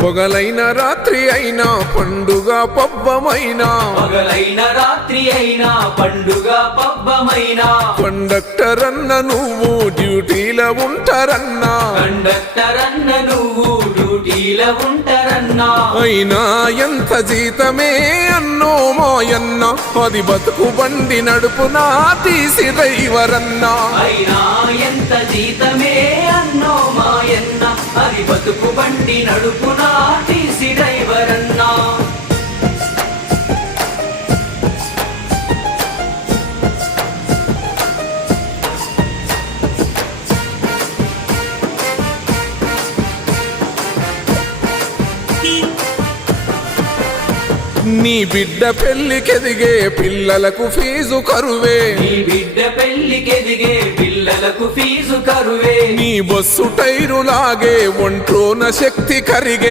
పొగలైన రాత్రి అయినా పండుగ పబ్బమైనా, పగలైన రాత్రి అయినా పండుగ పబ్బమైనా, కండక్టర్ అన్న నువ్వు డ్యూటీల ఉంటారన్నా, కండక్టర్ అన్న నువ్వు డ్యూటీల ఉంటారన్నా, అయినా ఎంత జీతమే అన్నో మాయన్న, అది బతుకు బండి నడుపునా తీసి డ్రైవర్ అన్నా. అయినా ఎంత జీతమే అన్నో మాయన్న, అది బతుకు బండి నడుపునా తీసి డ్రైవర్ అన్నా. నీ బిడ్డ పెళ్లికెదిగే పిల్లలకు ఫీజు కరువే, నీ బిడ్డ పెళ్లికెదిగే పిల్లలకు ఫీజు కరువే, నీ బస్సు టైరు లాగే ఒంట్లోన శక్తి కరిగే.